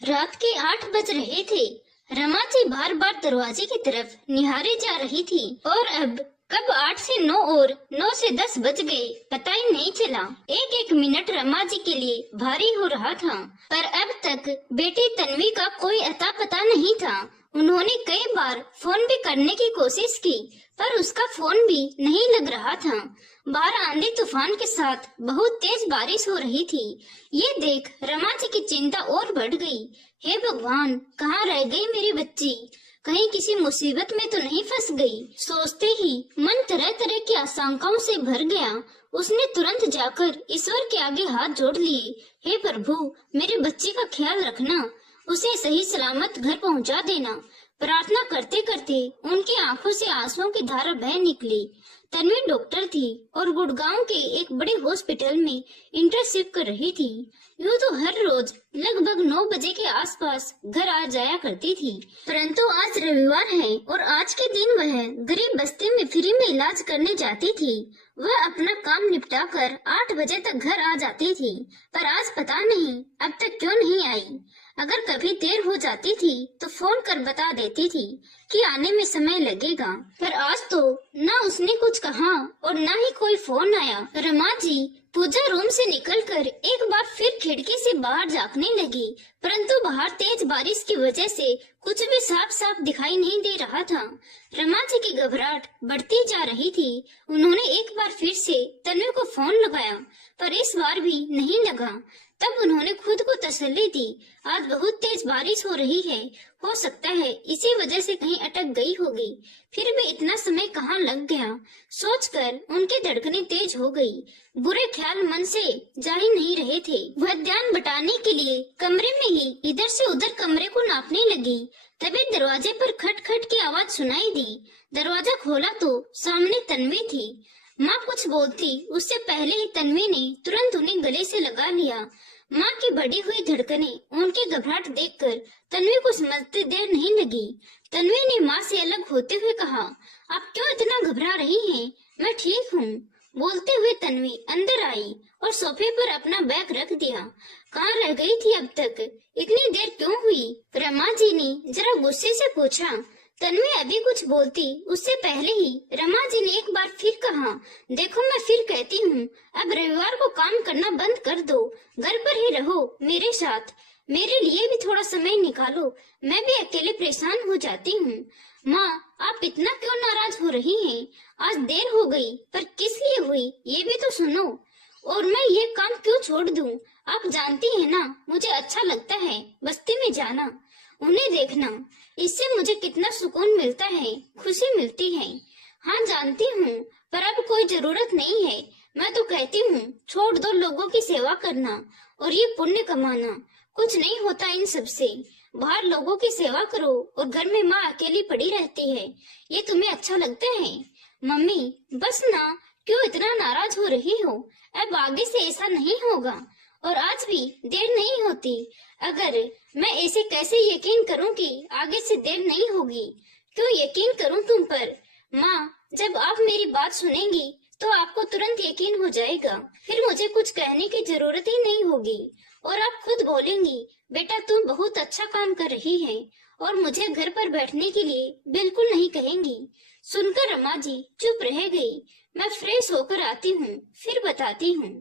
रात के 8 बज रहे थे। रमा जी बार बार दरवाजे की तरफ निहारे जा रही थी और अब कब 8 से 9 और 9 से 10 बज गए पता ही नहीं चला। एक एक मिनट रमा जी के लिए भारी हो रहा था, पर अब तक बेटी तन्वी का कोई अता पता नहीं था। उन्होंने कई बार फोन भी करने की कोशिश की, पर उसका फोन भी नहीं लग रहा था। बाहर आंधी तूफान के साथ बहुत तेज बारिश हो रही थी। ये देख रमा जी की चिंता और बढ़ गई। हे भगवान, कहाँ रह गई मेरी बच्ची? कहीं किसी मुसीबत में तो नहीं फंस गई? सोचते ही मन तरह तरह की आशंकाओं से भर गया। उसने तुरंत जाकर ईश्वर के आगे हाथ जोड़ लिए। हे प्रभु, मेरे बच्ची का ख्याल रखना, उसे सही सलामत घर पहुंचा देना। प्रार्थना करते करते उनकी आंखों से आंसुओं की धारा बह निकली। तन्वी डॉक्टर थी और गुड़गांव के एक बड़े हॉस्पिटल में इंटर्नशिप कर रही थी। यूँ तो हर रोज लगभग 9 बजे के आसपास घर आ जाया करती थी, परंतु आज रविवार है और आज के दिन वह गरीब बस्ती में फ्री में इलाज करने जाती थी। वह अपना काम निपटाकर 8 बजे तक घर आ जाती थी, पर आज पता नहीं अब तक क्यों नहीं आई। अगर कभी देर हो जाती थी तो फोन कर बता देती थी कि आने में समय लगेगा, पर आज तो ना उसने कुछ कहा और ना ही कोई फोन आया। रमा जी पूजा रूम से निकलकर एक बार फिर खिड़की से बाहर झांकने लगी, परंतु बाहर तेज बारिश की वजह से कुछ भी साफ साफ दिखाई नहीं दे रहा था। रमा जी की घबराहट बढ़ती जा रही थी। उन्होंने एक बार फिर से तन्वी को फोन लगाया, पर इस बार भी नहीं लगा। तब उन्होंने खुद को तसल्ली दी, आज बहुत तेज बारिश हो रही है, हो सकता है इसी वजह से कहीं अटक गई होगी। फिर भी इतना समय कहाँ लग गया, सोचकर उनकी धड़कनें तेज हो गई। बुरे ख्याल मन से जा ही नहीं रहे थे। वह ध्यान बटाने के लिए कमरे में ही इधर से उधर कमरे को नापने लगी। तभी दरवाजे पर खट खट की आवाज सुनाई दी। दरवाजा खोला तो सामने तन्वी थी। माँ कुछ बोलती उससे पहले ही तन्वी ने तुरंत उन्हें गले से लगा लिया। माँ की बढ़ी हुई धड़कनें, उनकी घबराहट देखकर तन्वी को समझते देर नहीं लगी। तन्वी ने माँ से अलग होते हुए कहा, आप क्यों इतना घबरा रही हैं? मैं ठीक हूँ। बोलते हुए तन्वी अंदर आई और सोफे पर अपना बैग रख दिया। कहाँ रह गई थी अब तक? इतनी देर क्यों हुई? रमा जी ने जरा गुस्से से पूछा। तन्वी अभी कुछ बोलती उससे पहले ही रमा जी ने एक बार फिर कहा, देखो मैं फिर कहती हूँ, अब रविवार को काम करना बंद कर दो, घर पर ही रहो मेरे साथ। मेरे लिए भी थोड़ा समय निकालो, मैं भी अकेले परेशान हो जाती हूँ। माँ, आप इतना क्यों नाराज हो रही हैं? आज देर हो गई, पर किस लिए हुई ये भी तो सुनो। और मैं ये काम क्यों छोड़ दूँ? आप जानती है ना, मुझे अच्छा लगता है बस्ती में जाना, उन्हें देखना, इससे मुझे कितना सुकून मिलता है, खुशी मिलती है। हाँ जानती हूँ, पर अब कोई जरूरत नहीं है। मैं तो कहती हूँ छोड़ दो लोगों की सेवा करना और ये पुण्य कमाना, कुछ नहीं होता इन सब से। बाहर लोगों की सेवा करो और घर में माँ अकेली पड़ी रहती है, ये तुम्हें अच्छा लगता है? मम्मी बस ना, क्यों इतना नाराज हो रही हो? अब आगे से ऐसा नहीं होगा और आज भी देर नहीं होती। अगर मैं ऐसे कैसे यकीन करूं कि आगे से देर नहीं होगी? क्यों यकीन करूं तुम पर? माँ, जब आप मेरी बात सुनेंगी तो आपको तुरंत यकीन हो जाएगा, फिर मुझे कुछ कहने की जरूरत ही नहीं होगी और आप खुद बोलेंगी, बेटा तुम बहुत अच्छा काम कर रही है, और मुझे घर पर बैठने के लिए बिल्कुल नहीं कहेंगी। सुनकर रमा जी चुप रह गई। मैं फ्रेश होकर आती हूँ, फिर बताती हूँ,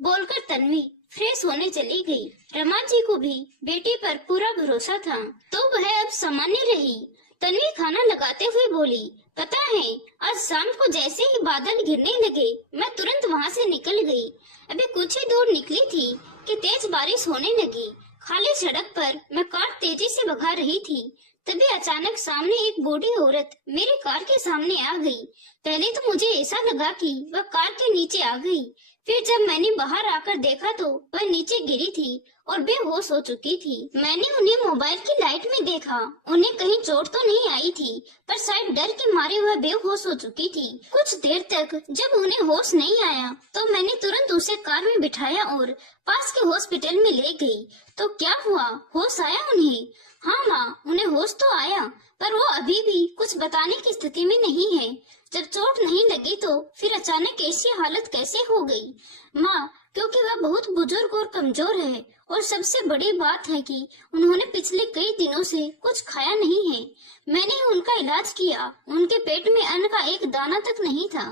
बोलकर तन्वी फ्रेश होने चली गई। रमा जी को भी बेटी पर पूरा भरोसा था, तो वह अब सामान्य रही। तन्वी खाना लगाते हुए बोली, पता है आज शाम को जैसे ही बादल घिरने लगे मैं तुरंत वहाँ से निकल गई। अभी कुछ ही दूर निकली थी कि तेज बारिश होने लगी। खाली सड़क पर मैं कार तेजी से भगा रही थी, तभी अचानक सामने एक बूढ़ी औरत मेरी कार के सामने आ गई। पहले तो मुझे ऐसा लगा कि वह कार के नीचे आ गई, फिर जब मैंने बाहर आकर देखा तो वह नीचे गिरी थी और बेहोश हो चुकी थी। मैंने उन्हें मोबाइल की लाइट में देखा, उन्हें कहीं चोट तो नहीं आई थी, पर शायद डर के मारे वह बेहोश हो चुकी थी। कुछ देर तक जब उन्हें होश नहीं आया तो मैंने तुरंत उसे कार में बिठाया और पास के हॉस्पिटल में ले गई। तो क्या हुआ, होश आया उन्हें? हाँ माँ, उन्हें होश तो आया, पर वो अभी भी कुछ बताने की स्थिति में नहीं है। जब चोट नहीं लगी तो फिर अचानक ऐसी हालत कैसे हो गई? माँ, क्योंकि वह बहुत बुजुर्ग और कमजोर है और सबसे बड़ी बात है कि उन्होंने पिछले कई दिनों से कुछ खाया नहीं है। मैंने उनका इलाज किया, उनके पेट में अन्न का एक दाना तक नहीं था।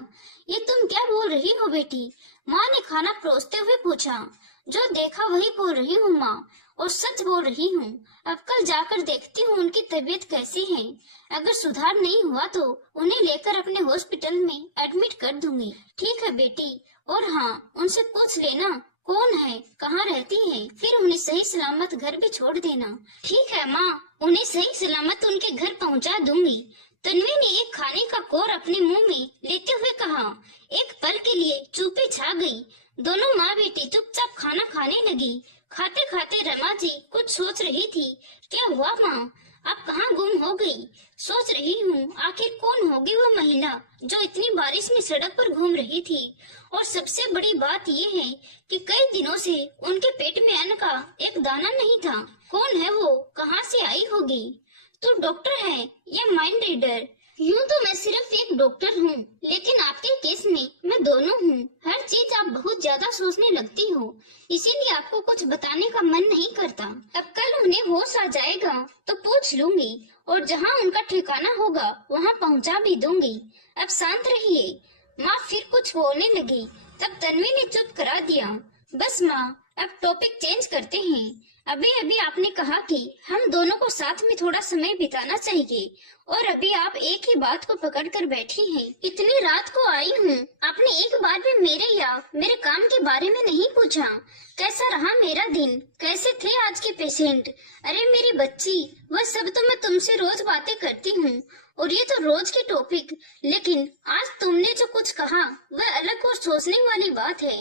ये तुम क्या बोल रही हो बेटी? माँ ने खाना परोसते हुए पूछा। जो देखा वही बोल रही हूँ माँ, और सच बोल रही हूँ। अब कल जाकर देखती हूँ उनकी तबीयत कैसी है। अगर सुधार नहीं हुआ तो उन्हें लेकर अपने हॉस्पिटल में एडमिट कर दूंगी। ठीक है बेटी, और हाँ, उनसे पूछ लेना कौन है, कहाँ रहती है, फिर उन्हें सही सलामत घर भी छोड़ देना। ठीक है माँ, उन्हें सही सलामत उनके घर पहुँचा दूंगी। तन्वी ने एक खाने का कोर अपने मुंह में लेते हुए कहा। एक पल के लिए चुप्पी छा गई। दोनों माँ बेटी चुपचाप खाना खाने लगी। खाते खाते रमा जी कुछ सोच रही थी। क्या हुआ माँ, आप कहाँ गुम हो गई? सोच रही हूँ आखिर कौन होगी वो महिला जो इतनी बारिश में सड़क पर घूम रही थी। और सबसे बड़ी बात ये है कि कई दिनों से उनके पेट में अन्न का एक दाना नहीं था। कौन है वो, कहाँ से आई होगी? तो डॉक्टर है या माइंड रीडर? यूं तो मैं सिर्फ एक डॉक्टर हूँ, लेकिन आपके केस में मैं दोनों हूँ। हर चीज आप बहुत ज्यादा सोचने लगती हो, इसीलिए आपको कुछ बताने का मन नहीं करता। अब कल उन्हें होश आ जाएगा तो पूछ लूंगी, और जहाँ उनका ठिकाना होगा वहाँ पहुँचा भी दूंगी। अब शांत रहिए। माँ फिर कुछ बोलने लगी, तब तन्वी ने चुप करा दिया। बस माँ, अब टॉपिक चेंज करते हैं। अभी अभी आपने कहा कि हम दोनों को साथ में थोड़ा समय बिताना चाहिए, और अभी आप एक ही बात को पकड़ कर बैठी हैं। इतनी रात को आई हूँ, आपने एक बार भी मेरे या मेरे काम के बारे में नहीं पूछा। कैसा रहा मेरा दिन, कैसे थे आज के पेशेंट? अरे मेरी बच्ची, वह सब तो मैं तुमसे रोज बातें करती हूँ, और ये तो रोज के टॉपिक, लेकिन आज तुमने जो कुछ कहा वह अलग और सोचने वाली बात है।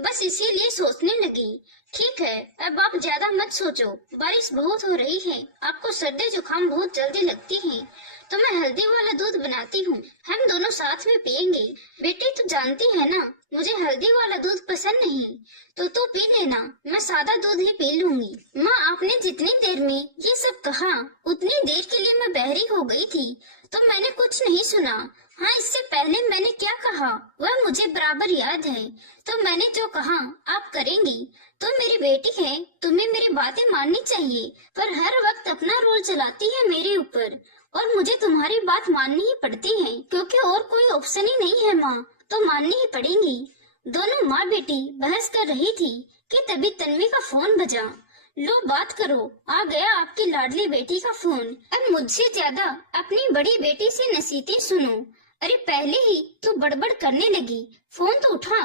बस इसीलिए सोचने लगी। ठीक है, अब आप ज्यादा मत सोचो। बारिश बहुत हो रही है, आपको सर्दी जुकाम बहुत जल्दी लगती है, तो मैं हल्दी वाला दूध बनाती हूँ, हम दोनों साथ में पियेंगे। बेटी तू जानती है ना, मुझे हल्दी वाला दूध पसंद नहीं, तो तू पी लेना, मैं सादा दूध ही पी लूंगी। माँ, आपने जितनी देर में ये सब कहा उतनी देर के लिए मैं बहरी हो गई थी, तो मैंने कुछ नहीं सुना। हाँ, इससे पहले मैंने क्या कहा वह मुझे बराबर याद है। तो मैंने जो कहा आप करेंगी। तुम मेरी बेटी है, तुम्हें मेरी बातें माननी चाहिए, पर हर वक्त अपना रोल चलाती है मेरे ऊपर, और मुझे तुम्हारी बात माननी ही पड़ती है, क्योंकि और कोई ऑप्शन ही नहीं है माँ, तो माननी ही पड़ेगी। दोनों माँ बेटी बहस कर रही थी कि तभी तन्वी का फोन बजा। लो बात करो, आ गया आपकी लाडली बेटी का फोन। अब मुझसे ज्यादा अपनी बड़ी बेटी से नसीहतें सुनो। अरे पहले ही तू बड़बड़ करने लगी, फोन तो उठा।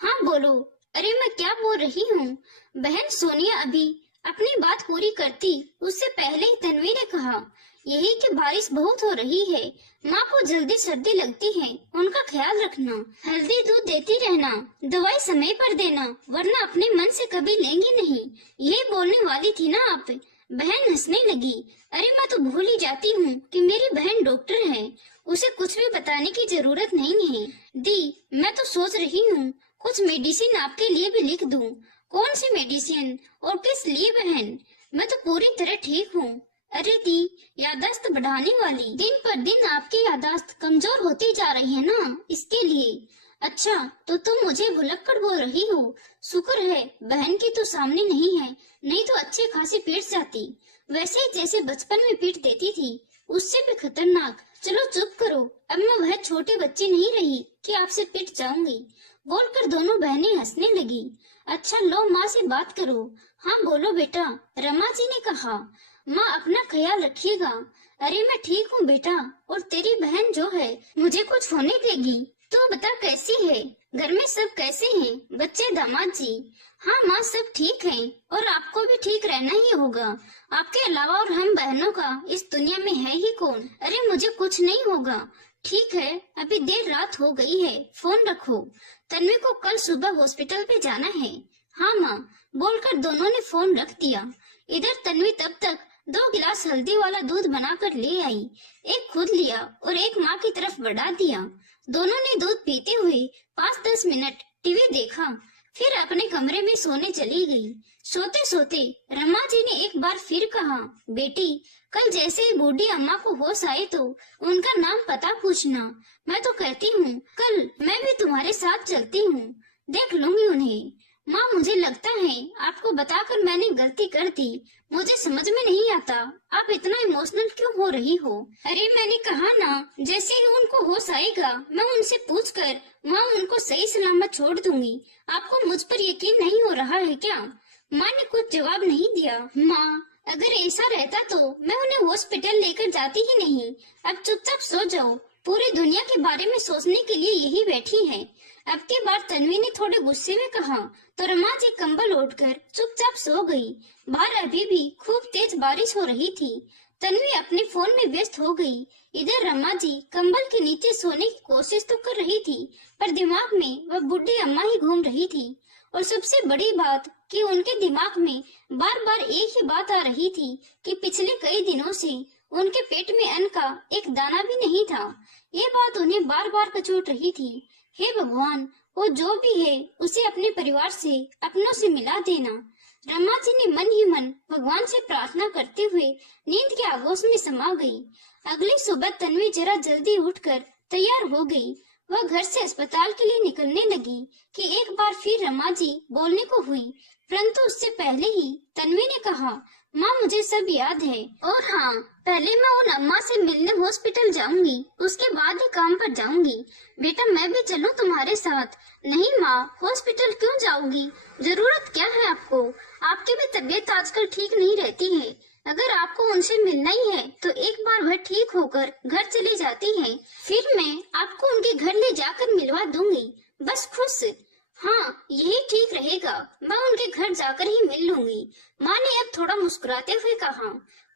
हाँ बोलो। अरे मैं क्या बोल रही हूँ? बहन सोनिया अभी अपनी बात पूरी करती उससे पहले ही तन्वी ने कहा, यही कि बारिश बहुत हो रही है, माँ को जल्दी सर्दी लगती है, उनका ख्याल रखना, हल्दी दूध देती रहना, दवाई समय पर देना, वरना अपने मन से कभी लेंगी नहीं। ये बोलने वाली थी ना आप? बहन हंसने लगी। अरे मैं तो भूल ही जाती हूँ कि मेरी बहन डॉक्टर है, उसे कुछ भी बताने की जरूरत नहीं है। दी, मैं तो सोच रही हूँ कुछ मेडिसिन आपके लिए भी लिख दूं। कौन सी मेडिसिन और किस लिए बहन? मैं तो पूरी तरह ठीक हूँ। अरे दी, याददाश्त बढ़ाने वाली, दिन पर दिन आपकी याददाश्त कमजोर होती जा रही है ना, इसके लिए। अच्छा, तो तुम मुझे भुलक्कड़ बोल रही हो? शुक्र है बहन की तो सामने नहीं है, नहीं तो अच्छी खासी पीट जाती, वैसे ही जैसे बचपन में पीट देती थी, उससे भी खतरनाक। चलो चुप करो, अब मैं वह छोटी बच्ची नहीं रही कि आपसे पिट जाऊंगी। बोलकर दोनों बहनें हंसने लगी। अच्छा लो माँ से बात करो। हाँ बोलो बेटा, रमा जी ने कहा। माँ अपना ख्याल रखिएगा। अरे मैं ठीक हूँ बेटा, और तेरी बहन जो है मुझे कुछ होने देगी? तू बता कैसी है, घर में सब कैसे हैं, बच्चे दामाद जी? हाँ माँ सब ठीक हैं, और आपको भी ठीक रहना ही होगा, आपके अलावा और हम बहनों का इस दुनिया में है ही कौन। अरे मुझे कुछ नहीं होगा। ठीक है, अभी देर रात हो गई है, फोन रखो, तन्वी को कल सुबह हॉस्पिटल पे जाना है। हाँ माँ, बोलकर दोनों ने फोन रख दिया। इधर तन्वी तब तक 2 गिलास हल्दी वाला दूध बनाकर ले आई, एक खुद लिया और एक माँ की तरफ बढ़ा दिया। दोनों ने दूध पीते हुए 5-10 मिनट टीवी देखा, फिर अपने कमरे में सोने चली गई। सोते सोते रमा जी ने एक बार फिर कहा, बेटी कल जैसे ही बूढ़ी अम्मा को होश आए तो उनका नाम पता पूछना। मैं तो कहती हूँ कल मैं भी तुम्हारे साथ चलती हूँ, देख लूंगी उन्हें। माँ मुझे लगता है आपको बताकर मैंने गलती कर दी। मुझे समझ में नहीं आता आप इतना इमोशनल क्यों हो रही हो। अरे मैंने कहा ना, जैसे ही उनको होश आएगा मैं उनसे पूछकर वहाँ उनको सही सलामत छोड़ दूंगी। आपको मुझ पर यकीन नहीं हो रहा है क्या? माँ ने कुछ जवाब नहीं दिया। माँ अगर ऐसा रहता तो मैं उन्हें हॉस्पिटल लेकर जाती ही नहीं। अब चुपचाप सो जाओ, पूरी दुनिया के बारे में सोचने के लिए यही बैठी है। अब की बार तन्वी ने थोड़े गुस्से में कहा तो रमा जी कंबल ओढ़कर चुपचाप सो गई। बाहर अभी भी खूब तेज बारिश हो रही थी। तन्वी अपने फोन में व्यस्त हो गई। इधर रमा जी कंबल के नीचे सोने की कोशिश तो कर रही थी, पर दिमाग में वह बुढ़ी अम्मा ही घूम रही थी। और सबसे बड़ी बात कि उनके दिमाग में बार बार एक ही बात आ रही थी कि पिछले कई दिनों से उनके पेट में अन्न का एक दाना भी नहीं था। ये बात उन्हें बार बार कचोट रही थी। हे भगवान, वो जो भी है उसे अपने परिवार से, अपनों से मिला देना। रमा जी ने मन ही मन भगवान से प्रार्थना करते हुए नींद के आगोश में समा गई। अगली सुबह तन्वी जरा जल्दी उठकर तैयार हो गई। वह घर से अस्पताल के लिए निकलने लगी कि एक बार फिर रमा जी बोलने को हुई, परंतु उससे पहले ही तन्वी ने कहा, माँ मुझे सब याद है, और हाँ, पहले मैं उन अम्मा से मिलने हॉस्पिटल जाऊंगी, उसके बाद ही काम पर जाऊंगी। बेटा मैं भी चलूं तुम्हारे साथ? नहीं माँ, हॉस्पिटल क्यों जाओगी? जरूरत क्या है आपको? आपकी भी तबीयत आजकल ठीक नहीं रहती है। अगर आपको उनसे मिलना ही है तो एक बार वह ठीक होकर घर चली जाती है, फिर मैं आपको उनके घर ले जाकर मिलवा दूंगी। बस खुश। हाँ यही ठीक रहेगा, मैं उनके घर जाकर ही मिल लूंगी। माँ ने अब थोड़ा मुस्कुराते हुए कहा।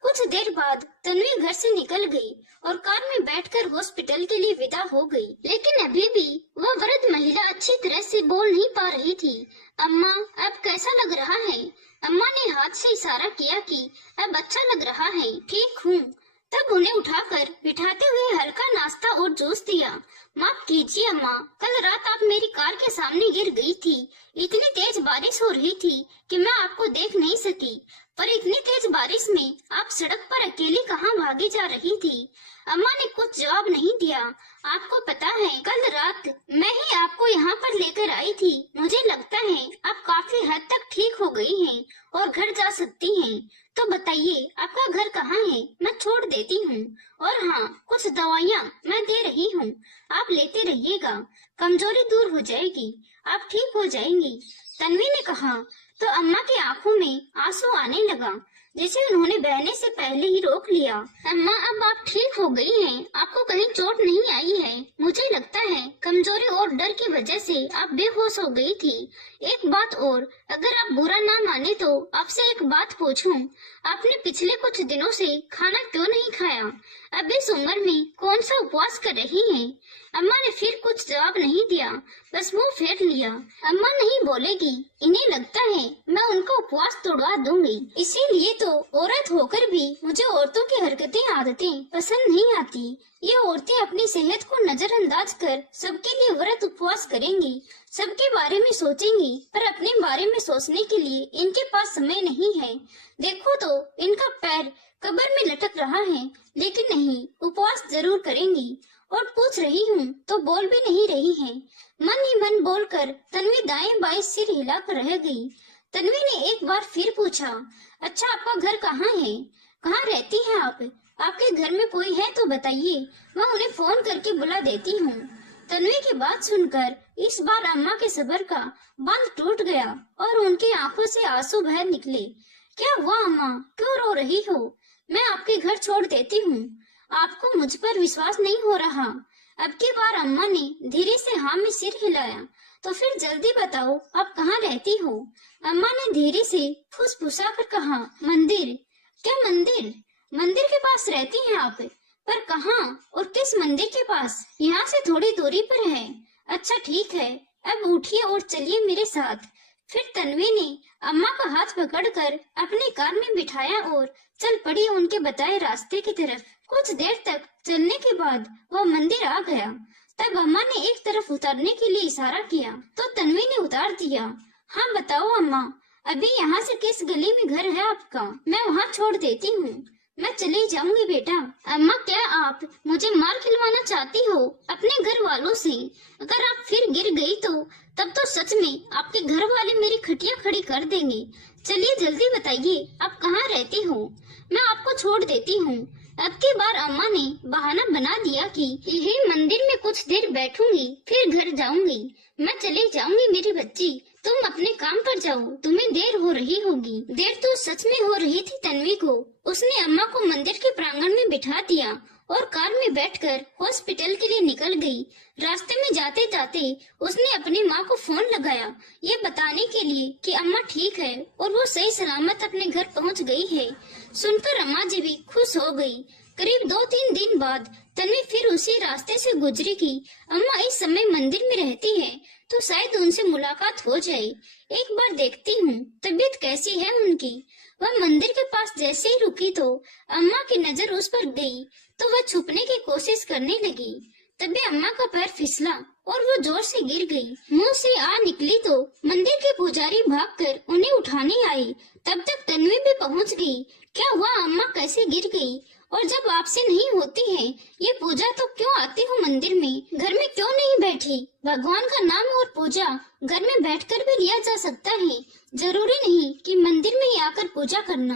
कुछ देर बाद तन्वी घर से निकल गई और कार में बैठकर हॉस्पिटल के लिए विदा हो गई। लेकिन अभी भी वह वृद्ध महिला अच्छी तरह से बोल नहीं पा रही थी। अम्मा अब कैसा लग रहा है? अम्मा ने हाथ से इशारा किया कि अब अच्छा लग रहा है, ठीक हूँ। तब उन्हें उठाकर बिठाते हुए हल्का नाश्ता और जूस दिया। माफ कीजिए अम्मा, कल रात आप मेरी कार के सामने गिर गई थी। इतनी तेज बारिश हो रही थी कि मैं आपको देख नहीं सकी, पर इतनी तेज बारिश में आप सड़क पर अकेली कहाँ भागी जा रही थी? अम्मा ने कुछ जवाब नहीं दिया। आपको पता है, कल रात मैं ही आपको यहाँ पर लेकर आई थी। मुझे लगता है आप काफी हद तक ठीक हो गई हैं और घर जा सकती हैं। तो बताइए आपका घर कहाँ है? मैं छोड़ देती हूँ। और हाँ, कुछ दवाइयाँ मैं दे रही हूँ, आप लेते रहिएगा, कमजोरी दूर हो जाएगी, आप ठीक हो जाएंगी। तन्वी ने कहा तो अम्मा की आंखों में आंसू आने लगा, जिसे उन्होंने बहने से पहले ही रोक लिया। अम्मा अब आप ठीक हो गई हैं, आपको कहीं चोट नहीं आई है? मुझे लगता है कमजोरी और डर की वजह से आप बेहोश हो गई थी। एक बात और, अगर आप बुरा ना माने तो आपसे एक बात पूछूं, आपने पिछले कुछ दिनों से खाना क्यों नहीं खाया? अब इस उम्र में कौन सा उपवास कर रही हैं? अम्मा ने फिर कुछ जवाब नहीं दिया, बस मुंह फेर लिया। अम्मा नहीं बोलेगी, इन्हें लगता है मैं उनका उपवास तोड़वा दूंगी। इसीलिए तो औरत होकर भी मुझे औरतों की हरकतें आदतें पसंद नहीं आती। ये औरतें अपनी सेहत को नजरअंदाज कर सबके लिए व्रत उपवास करेंगी, सबके बारे में सोचेंगी, पर अपने बारे में सोचने के लिए इनके पास समय नहीं है। देखो तो इनका पैर कब्र में लटक रहा है, लेकिन नहीं, उपवास जरूर करेंगी। और पूछ रही हूँ तो बोल भी नहीं रही है। मन ही मन बोलकर तन्वी दाएं बाएं सिर हिलाकर रह गई। तन्वी ने एक बार फिर पूछा, अच्छा आपका घर कहाँ है? कहाँ रहती हैं आप? आपके घर में कोई है तो बताइए, मैं उन्हें फोन करके बुला देती हूँ। तन्वी की बात सुनकर इस बार अम्मा के सब्र का बांध टूट गया और उनकी आंखों से आंसू बह निकले। क्या हुआ अम्मा, क्यों रो रही हो? मैं आपके घर छोड़ देती हूँ। आपको मुझ पर विश्वास नहीं हो रहा? अब की बार अम्मा ने धीरे से हाँ में सिर हिलाया। तो फिर जल्दी बताओ आप कहाँ रहती हो? अम्मा ने धीरे से फुसफुसा कर कहा, मंदिर। क्या मंदिर? मंदिर के पास रहती हैं आप? पर कहाँ और किस मंदिर के पास? यहाँ से थोड़ी दूरी पर है। अच्छा ठीक है, अब उठिए और चलिए मेरे साथ। फिर तन्वी ने अम्मा का हाथ पकड़कर अपनी कार में बिठाया और चल पड़ी उनके बताए रास्ते की तरफ। कुछ देर तक चलने के बाद वह मंदिर आ गया। तब अम्मा ने एक तरफ उतारने के लिए इशारा किया तो तन्वी ने उतार दिया। हाँ बताओ अम्मा, अभी यहाँ से किस गली में घर है आपका? मैं वहाँ छोड़ देती हूँ। मैं चली जाऊंगी बेटा। अम्मा, क्या आप मुझे मार खिलवाना चाहती हो अपने घर वालों से? अगर आप फिर गिर गई तो तब तो सच में आपके घर वाले मेरी खटिया खड़ी कर देंगे। चलिए जल्दी बताइए, आप कहाँ रहती हो? मैं आपको छोड़ देती हूँ। अब की बार अम्मा ने बहाना बना दिया कि यही मंदिर में कुछ देर बैठूंगी, फिर घर जाऊंगी। मैं चली जाऊंगी मेरी बच्ची, तुम अपने काम पर जाओ, तुम्हें देर हो रही होगी। देर तो सच में हो रही थी तन्वी को। उसने अम्मा को मंदिर के प्रांगण में बिठा दिया और कार में बैठकर हॉस्पिटल के लिए निकल गई। रास्ते में जाते जाते उसने अपनी माँ को फोन लगाया, ये बताने के लिए कि अम्मा ठीक है और वो सही सलामत अपने घर पहुँच गई है। सुनकर अम्मा जी भी खुश हो गई। करीब 2-3 दिन बाद तन्वी फिर उसी रास्ते से गुजरी कि अम्मा इस समय मंदिर में रहती है तो शायद उनसे मुलाकात हो जाए। एक बार देखती हूँ तबीयत कैसी है उनकी। वह मंदिर के पास जैसे ही रुकी तो अम्मा की नजर उस पर गई तो वह छुपने की कोशिश करने लगी। तभी अम्मा का पैर फिसला और वो जोर से गिर गई। मुंह से आ निकली तो मंदिर के पुजारी भागकर उन्हें उठाने आए। तब तक तन्वी भी पहुंच गई। क्या हुआ अम्मा, कैसे गिर गई? और जब आपसे नहीं होती है ये पूजा तो क्यों आती हो मंदिर में? घर में क्यों नहीं बैठी? भगवान का नाम और पूजा घर में बैठकर भी लिया जा सकता है, जरूरी नहीं कि मंदिर में ही आकर पूजा करना।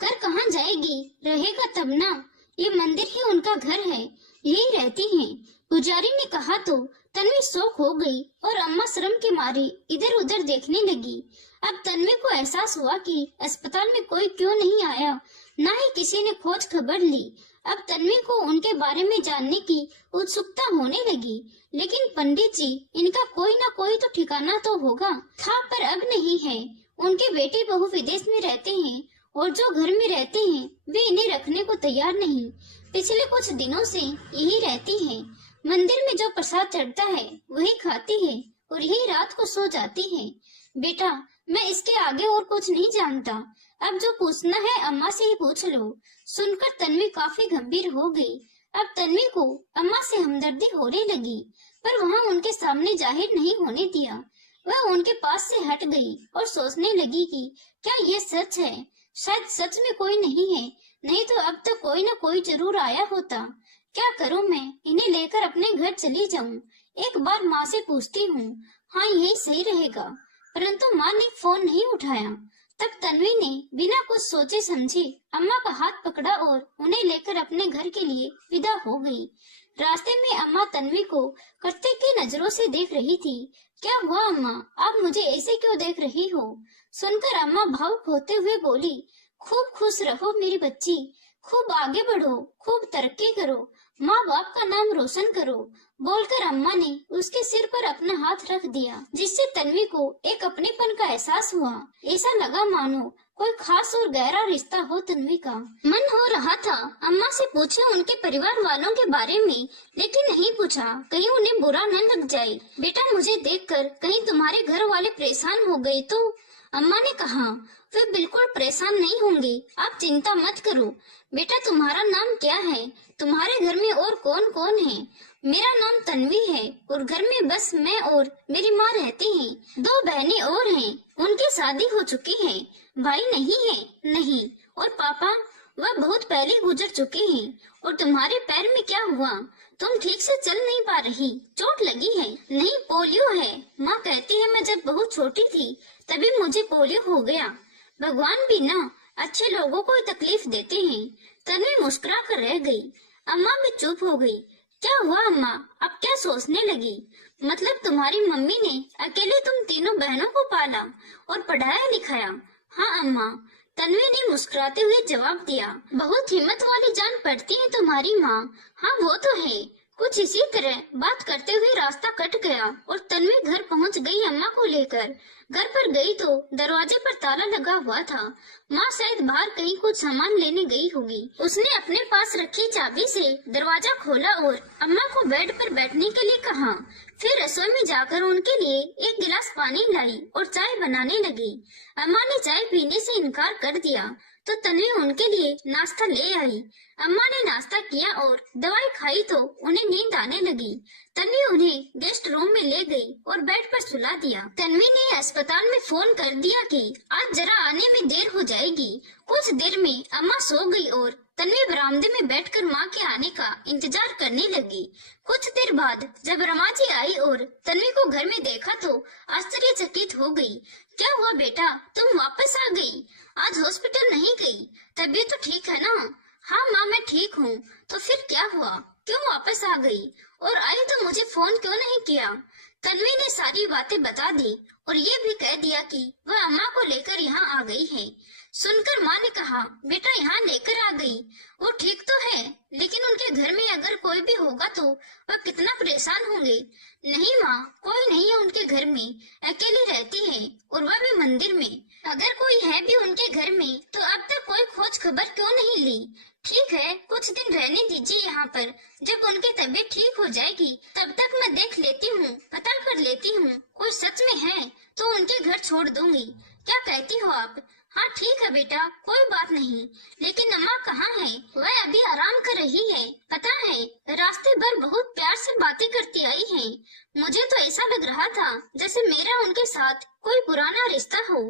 कर कहाँ जाएगी, रहेगा तब ना। ये मंदिर ही उनका घर है, यही रहती हैं। पुजारी ने कहा तो तन्वी शौक हो गई और अम्मा शर्म के मारे इधर उधर देखने लगी। अब तन्वी को एहसास हुआ कि अस्पताल में कोई क्यों नहीं आया, ना ही किसी ने खोज खबर ली। अब तन्वी को उनके बारे में जानने की उत्सुकता होने लगी। लेकिन पंडित जी, इनका कोई ना कोई तो ठिकाना तो होगा था, पर अब नहीं है। उनके बेटे बहू विदेश में रहते हैं और जो घर में रहते हैं वे इन्हें रखने को तैयार नहीं। पिछले कुछ दिनों से यही रहती है। मंदिर में जो प्रसाद चढ़ता है वही खाती है और यही रात को सो जाती है। बेटा, मैं इसके आगे और कुछ नहीं जानता। अब जो पूछना है अम्मा से ही पूछ लो। सुनकर तन्वी काफी गंभीर हो गई। अब तन्वी को अम्मा से हमदर्दी होने लगी, पर वहाँ उनके सामने जाहिर नहीं होने दिया। वह उनके पास से हट गई और सोचने लगी कि क्या ये सच है? शायद सच में कोई नहीं है, नहीं तो अब तक कोई ना कोई जरूर आया होता। क्या करूं मैं? इन्हें लेकर अपने घर चली जाऊं? एक बार माँ से पूछती हूँ। हाँ, यही सही रहेगा। परंतु माँ ने फोन नहीं उठाया। तब तन्वी ने बिना कुछ सोचे समझे अम्मा का हाथ पकड़ा और उन्हें लेकर अपने घर के लिए विदा हो गई। रास्ते में अम्मा तन्वी को करते की नजरों से देख रही थी। क्या हुआ अम्मा, आप मुझे ऐसे क्यों देख रही हो? सुनकर अम्मा भावुक होते हुए बोली, खूब खुश रहो मेरी बच्ची, खूब आगे बढ़ो, खूब तरक्की करो, माँ बाप का नाम रोशन करो। बोलकर अम्मा ने उसके सिर पर अपना हाथ रख दिया, जिससे तन्वी को एक अपनेपन का एहसास हुआ। ऐसा लगा मानो कोई खास और गहरा रिश्ता हो तन्वी का। मन हो रहा था अम्मा से पूछे उनके परिवार वालों के बारे में, लेकिन नहीं पूछा, कहीं उन्हें बुरा न लग जाए। बेटा, मुझे देखकर कहीं तुम्हारे घर वाले परेशान हो गए तो? अम्मा ने कहा, वे बिल्कुल परेशान नहीं होंगे, आप चिंता मत करो। बेटा, तुम्हारा नाम क्या है? तुम्हारे घर में और कौन कौन है? मेरा नाम तन्वी है और घर में बस मैं और मेरी माँ रहती हैं। 2 बहनें और हैं, उनकी शादी हो चुकी है। भाई नहीं है? नहीं। और पापा? वह बहुत पहले गुजर चुके हैं। और तुम्हारे पैर में क्या हुआ? तुम ठीक से चल नहीं पा रही, चोट लगी है? नहीं, पोलियो है। माँ कहती है मैं जब बहुत छोटी थी तभी मुझे पोलियो हो गया। भगवान भी ना अच्छे लोगों को तकलीफ देते हैं। तन्वी मुस्कुरा कर रह गई। अम्मा भी चुप हो गई। क्या हुआ अम्मा, अब क्या सोचने लगी? मतलब तुम्हारी मम्मी ने अकेले तुम तीनों बहनों को पाला और पढ़ाया लिखाया? हाँ अम्मा, तन्वी ने मुस्कुराते हुए जवाब दिया। बहुत हिम्मत वाली जान पड़ती है तुम्हारी माँ। हाँ वो तो है। कुछ इसी तरह बात करते हुए रास्ता कट गया और तन्वी घर पहुंच गई अम्मा को लेकर। घर पर गई तो दरवाजे पर ताला लगा हुआ था। माँ शायद बाहर कहीं कुछ सामान लेने गई होगी। उसने अपने पास रखी चाबी से दरवाजा खोला और अम्मा को बेड पर बैठने के लिए कहा। फिर रसोई में जाकर उनके लिए एक गिलास पानी लाई और चाय बनाने लगी। अम्मा ने चाय पीने से इनकार कर दिया तो तन्वी उनके लिए नाश्ता ले आई। अम्मा ने नाश्ता किया और दवाई खाई तो उन्हें नींद आने लगी। तन्वी उन्हें गेस्ट रूम में ले गई और बेड पर सुला दिया। तन्वी ने अस्पताल में फोन कर दिया कि आज जरा आने में देर हो जाएगी। कुछ देर में अम्मा सो गई और तन्वी बरामदे में बैठकर माँ के आने का इंतजार करने लगी। कुछ देर बाद जब रमा जी आई और तन्वी को घर में देखा तो आश्चर्यचकित हो गई। क्या हुआ बेटा, तुम वापस आ गई? आज हॉस्पिटल नहीं गई? तबीयत तो ठीक है ना? हाँ माँ, मैं ठीक हूँ। तो फिर क्या हुआ, क्यों वापस आ गई? और आई तो मुझे फोन क्यों नहीं किया? तन्वी ने सारी बातें बता दी और ये भी कह दिया कि वह अम्मा को लेकर यहाँ आ गई है। सुनकर माँ ने कहा, बेटा यहाँ लेकर आ गई, वो ठीक तो है, लेकिन उनके घर में अगर कोई भी होगा तो वह कितना परेशान होंगे। नहीं माँ, कोई नहीं है उनके घर में, अकेली रहती है और वह भी मंदिर में। अगर कोई है भी उनके घर में तो अब तक कोई खोज खबर क्यों नहीं ली? ठीक है, कुछ दिन रहने दीजिए यहाँ पर, जब उनकी तबीयत ठीक हो जाएगी तब तक मैं देख लेती हूँ, पता कर लेती हूँ, कोई सच में है तो उनके घर छोड़ दूंगी। क्या कहती हो आप? हाँ ठीक है बेटा, कोई बात नहीं, लेकिन अम्मा कहाँ है? वह अभी आराम कर रही है। पता है, रास्ते भर बहुत प्यार से बातें करती आई है। मुझे तो ऐसा लग रहा था जैसे मेरा उनके साथ कोई पुराना रिश्ता हो।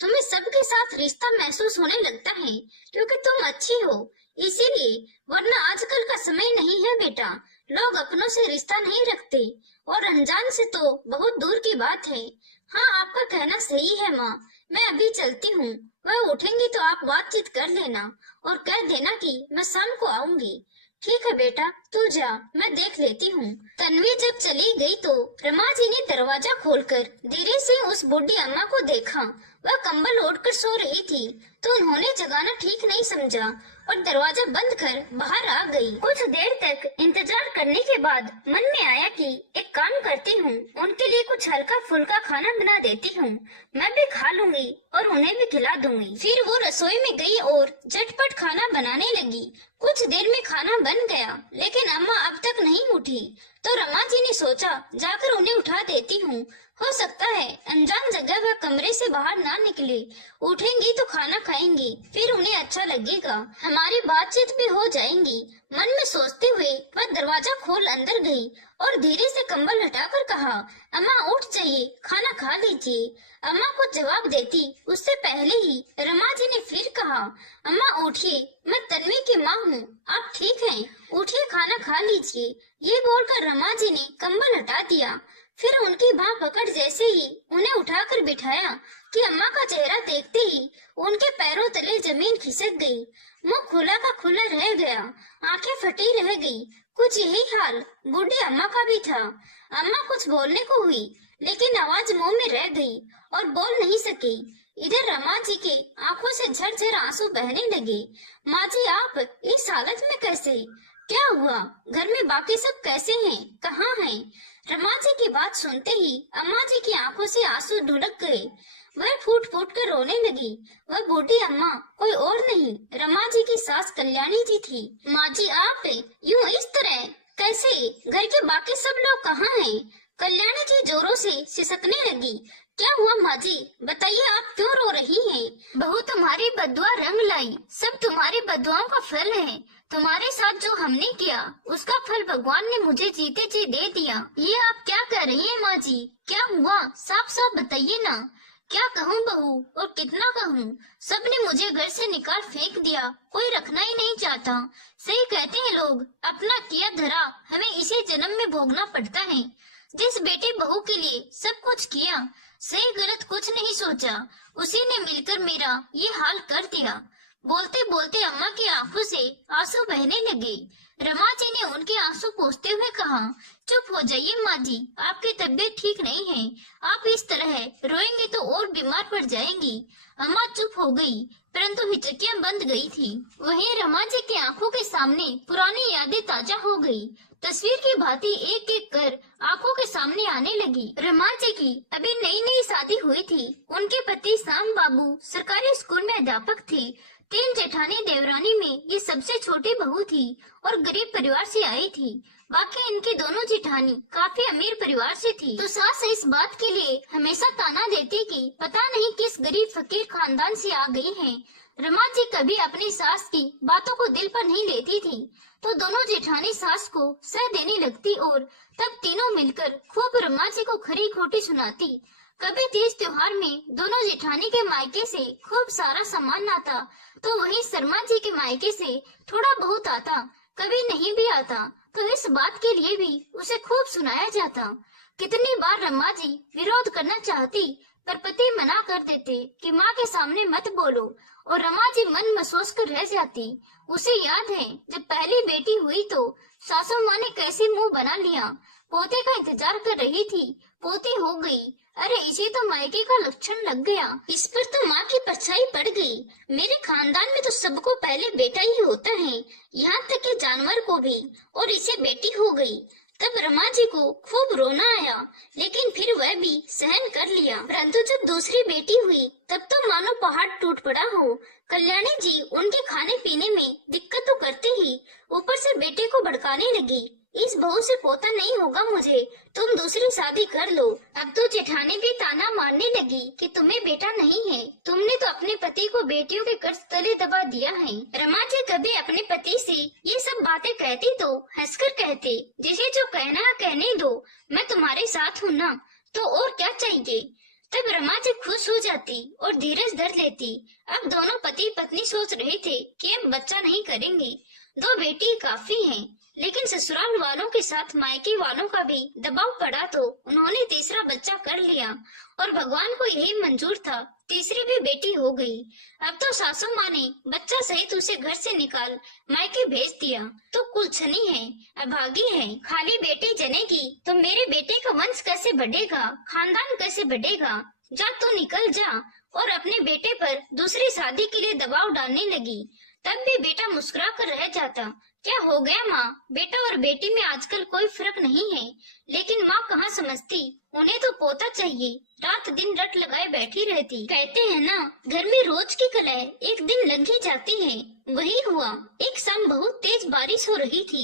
तुम्हें सबके साथ रिश्ता महसूस होने लगता है क्योंकि तुम अच्छी हो, इसीलिए, वरना आजकल का समय नहीं है बेटा। लोग अपनों से रिश्ता नहीं रखते और अनजान से तो बहुत दूर की बात है। हाँ, आपका कहना सही है माँ, मैं अभी चलती हूँ। वह उठेंगी तो आप बातचीत कर लेना और कह देना कि मैं शाम को आऊंगी। ठीक है बेटा, तू जा, मैं देख लेती हूँ। तन्वी जब चली गई तो रमा जी ने दरवाजा खोलकर धीरे से उस बूढ़ी अम्मा को देखा। वह कंबल ओढ़कर सो रही थी तो उन्होंने जगाना ठीक नहीं समझा और दरवाजा बंद कर बाहर आ गई। कुछ देर तक इंतजार करने के बाद मन में आया कि एक काम करती हूँ, उनके लिए कुछ हल्का फुल्का खाना बना देती हूँ, मैं भी खा लूंगी और उन्हें भी खिला दूंगी। फिर वो रसोई में गई और झटपट खाना बनाने लगी। कुछ देर में खाना बन गया, लेकिन अम्मा अब तक नहीं उठी तो रमा जी ने सोचा जाकर उन्हें उठा देती हूँ। हो सकता है अनजान जगह वह कमरे से बाहर ना निकले, उठेंगी तो खाना खाएंगी, फिर उन्हें अच्छा लगेगा, हमारी बातचीत भी हो जाएंगी। मन में सोचते हुए वह दरवाजा खोल अंदर गई और धीरे से कंबल हटाकर कहा, अम्मा उठ जाइए, खाना खा लीजिए। अम्मा को जवाब देती उससे पहले ही रमा जी ने फिर कहा, अम्मा उठिए, मैं तन्वी की माँ हूँ, आप ठीक हैं, उठिए खाना खा लीजिए। ये बोलकर रमा जी ने कंबल हटा दिया। फिर उनकी बाह पकड़ जैसे ही उन्हें उठाकर बिठाया कि अम्मा का चेहरा देखते ही उनके पैरों तले जमीन खिसक गई। मुंह खुला का खुला रह गया, आंखें फटी रह गई। कुछ यही हाल बूढ़ी अम्मा का भी था। अम्मा कुछ बोलने को हुई, लेकिन आवाज मुंह में रह गई और बोल नहीं सकी। इधर रमा जी के आंखों से झरझर आंसू बहने लगे। माँ जी, आप इस हालत में कैसे? क्या हुआ? घर में बाकी सब कैसे हैं? कहाँ हैं? रमा जी की बात सुनते ही अम्मा जी की आंखों से आंसू ढुलक गए। वह फूट फूट कर रोने लगी। वह बूढ़ी अम्मा कोई और नहीं, रमा जी की सास कल्याणी जी थी। माँ जी, आप यूं इस तरह कैसे? घर के बाकी सब लोग कहाँ हैं? कल्याणी जी जोरों से सिसकने लगी। क्या हुआ माँ जी, बताइए, आप क्यों रो रही हैं? बहू, तुम्हारी बदुआ रंग लाई, सब तुम्हारी बदुआओं का फल है। तुम्हारे साथ जो हमने किया उसका फल भगवान ने मुझे जीते जी दे दिया। ये आप क्या कह रही हैं माँ जी? क्या हुआ, साफ साफ बताइए ना। क्या कहूँ बहू, और कितना कहूँ, सबने मुझे घर से निकाल फेंक दिया, कोई रखना ही नहीं चाहता। सही कहते हैं लोग, अपना किया धरा हमें इसी जन्म में भोगना पड़ता है। जिस बेटे बहू के लिए सब कुछ किया, सही गलत कुछ नहीं सोचा, उसी ने मिलकर मेरा ये हाल कर दिया। बोलते बोलते अम्मा की आंखों से आंसू बहने लगे। रमा जी ने उनके आंसू पोंछते हुए कहा, चुप हो जाइए माँ जी, आपकी तबीयत ठीक नहीं है, आप इस तरह रोएंगे तो और बीमार पड़ जाएंगी। अम्मा चुप हो गई, परंतु हिचकियां बंद गई थी। वहीं रमा जी की आंखों के सामने पुरानी यादें ताजा हो गई। तस्वीर की भांति एक एक कर आंखों के सामने आने लगी। रमा जी की अभी नई नई शादी हुई थी। उनके पति श्याम बाबू सरकारी स्कूल में अध्यापक थे। 3 जेठानी देवरानी में ये सबसे छोटी बहू थी और गरीब परिवार से आई थी। बाकी इनकी दोनों जेठानी काफी अमीर परिवार से थी। तो सास इस बात के लिए हमेशा ताना देती कि पता नहीं किस गरीब फकीर खानदान से आ गई हैं। रमा जी कभी अपनी सास की बातों को दिल पर नहीं लेती थी, तो दोनों जेठानी सास को सह देने लगती और तब तीनों मिलकर खूब रमा जी को खरी खोटी सुनाती। कभी तीज त्योहार में दोनों जेठानी के मायके से खूब सारा सामान आता, तो वहीं शर्मा जी के मायके से थोड़ा बहुत आता, कभी नहीं भी आता तो इस बात के लिए भी उसे खूब सुनाया जाता। कितनी बार रमा जी विरोध करना चाहती, पर पति मना कर देते कि माँ के सामने मत बोलो, और रमा जी मन में सोच कर रह जाती। उसे याद है जब पहली बेटी हुई तो सासू माँ ने कैसे मुंह बना लिया, पोते का इंतजार कर रही थी, पोती हो गई, अरे इसे तो मायके का लक्षण लग गया। इस पर तो माँ की परछाई पड़ गई। मेरे खानदान में तो सबको पहले बेटा ही होता है, यहाँ तक कि जानवर को भी, और इसे बेटी हो गई। तब रमा जी को खूब रोना आया, लेकिन फिर वह भी सहन कर लिया। परंतु जब दूसरी बेटी हुई तब तो मानो पहाड़ टूट पड़ा हो। कल्याणी जी उनके खाने पीने में दिक्कत तो करती ही, ऊपर से बेटे को भड़काने लगी, इस बहू से पोता नहीं होगा मुझे, तुम दूसरी शादी कर लो। अब तो जेठानी भी ताना मारने लगी कि तुम्हें बेटा नहीं है, तुमने तो अपने पति को बेटियों के कर्ज तले दबा दिया है। रमा जी कभी अपने पति से ये सब बातें कहती तो हंसकर कहते, जिसे जो कहना है कहने दो, मैं तुम्हारे साथ हूँ ना, तो और क्या चाहिए। तब रमा जी खुश हो जाती और धीरज धर लेती। अब दोनों पति पत्नी सोच रहे थे कि अब बच्चा नहीं करेंगे, 2 बेटी काफी हैं। लेकिन ससुराल वालों के साथ मायके वालों का भी दबाव पड़ा तो उन्होंने तीसरा बच्चा कर लिया, और भगवान को यही मंजूर था, तीसरी भी बेटी हो गई। अब तो सासू माँ ने बच्चा सहित उसे घर से निकाल मायके भेज दिया, तो कुलछनी है, अभागी है, खाली बेटी जनेगी तो मेरे बेटे का वंश कैसे बढ़ेगा, खानदान कैसे बढ़ेगा, जा तो निकल जा। और अपने बेटे पर दूसरी शादी के लिए दबाव डालने लगी। तब भी बेटा मुस्कुरा कर रह जाता, क्या हो गया माँ, बेटा और बेटी में आजकल कोई फर्क नहीं है। लेकिन माँ कहाँ समझती, उन्हें तो पोता चाहिए, रात दिन रट लगाए बैठी रहती। कहते हैं ना, घर में रोज की कलह एक दिन लग ही जाती है, वही हुआ। एक शाम बहुत तेज बारिश हो रही थी।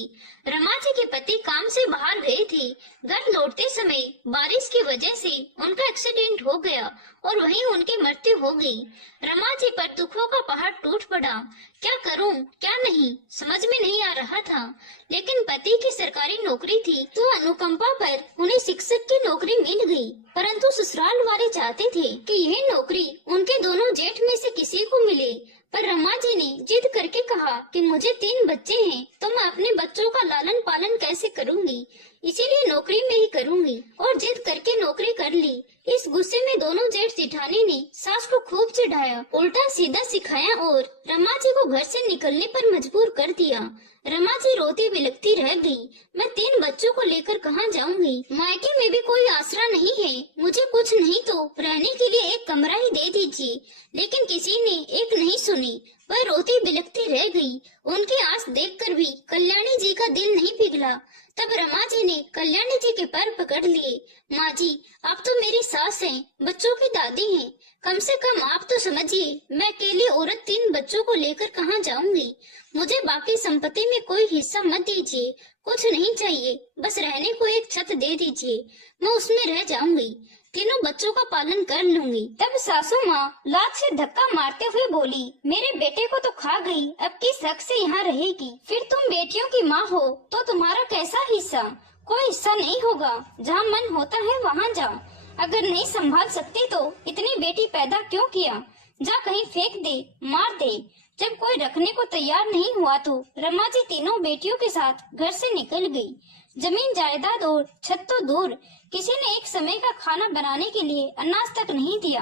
रमा जी के पति काम से बाहर गए थे। घर लौटते समय बारिश की वजह से उनका एक्सीडेंट हो गया और वहीं उनकी मृत्यु हो गई। रमा जी पर दुखों का पहाड़ टूट पड़ा। क्या करूं, क्या नहीं, समझ में नहीं आ रहा था। लेकिन पति की सरकारी नौकरी थी, तो अनुकंपा पर उन्हें शिक्षक की नौकरी मिल गई। परंतु ससुराल वाले चाहते थे कि यह नौकरी उनके दोनों जेठ में से किसी को मिले। पर रमा जी ने जिद करके कहा कि मुझे 3 बच्चे हैं, तो मैं अपने बच्चों का लालन पालन कैसे करूंगी, इसीलिए नौकरी में ही करूंगी। और जिद करके नौकरी कर ली। इस गुस्से में दोनों जेठ जेठानी ने सास को खूब चिढ़ाया, उल्टा सीधा सिखाया और रमा जी को घर से निकलने पर मजबूर कर दिया। रमा जी रोती बिलखती रह गई। मैं 3 बच्चों को लेकर कहाँ जाऊंगी, मायके में भी कोई आसरा नहीं है, मुझे कुछ नहीं तो रहने के लिए एक कमरा ही दे दीजिए। लेकिन किसी ने एक नहीं सुनी, वह रोती बिलखती रह गई। उनकी आस देखकर भी कल्याणी जी का दिल नहीं पिघला। तब रमा जी ने कल्याणी जी के पैर पकड़ लिए। माँ जी, आप तो मेरी सास हैं, बच्चों की दादी हैं, कम से कम आप तो समझिए, मैं अकेली औरत 3 बच्चों को लेकर कहाँ जाऊंगी। मुझे बाकी संपत्ति में कोई हिस्सा मत दीजिए, कुछ नहीं चाहिए, बस रहने को एक छत दे दीजिए, मैं उसमें रह जाऊंगी, तीनों बच्चों का पालन कर लूंगी। तब सासू माँ लात से धक्का मारते हुए बोली, मेरे बेटे को तो खा गई, अब किस हक से यहाँ रहेगी। फिर तुम बेटियों की माँ हो तो तुम्हारा कैसा हिस्सा, कोई हिस्सा नहीं होगा, जहाँ मन होता है वहाँ जाओ। अगर नहीं संभाल सकती तो इतनी बेटी पैदा क्यों किया, जा कहीं फेंक दे, मार दे। जब कोई रखने को तैयार नहीं हुआ तो रमा जी तीनों बेटियों के साथ घर से निकल गई। जमीन जायदाद और छत तो दूर, किसी ने एक समय का खाना बनाने के लिए अनाज तक नहीं दिया।